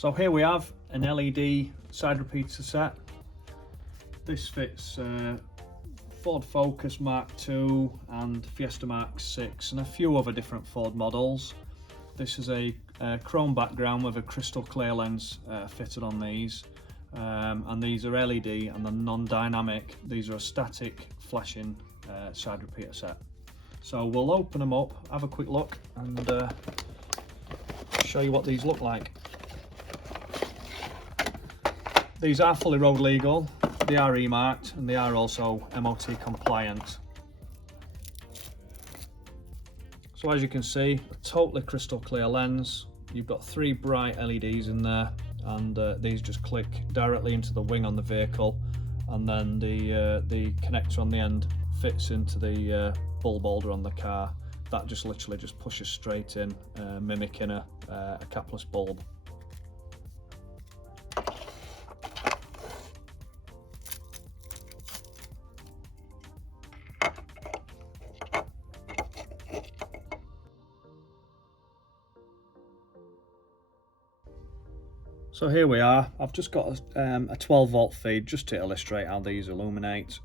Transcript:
So here we have an LED side repeater set. This fits Ford Focus Mark II and Fiesta MK6 and a few other different Ford models. This is a chrome background with a crystal clear lens fitted on these, and these are LED and they're non-dynamic. These are a static flashing side repeater set. So we'll open them up, have a quick look and show you what these look like. These are fully road legal, they are E-marked and they are also MOT compliant. So as you can see, a totally crystal clear lens. You've got 3 bright LEDs in there, and these just click directly into the wing on the vehicle, and then the connector on the end fits into the bulb holder on the car. That just literally just pushes straight in, mimicking a capless bulb. So here we are. I've just got a 12 volt feed just to illustrate how these illuminate.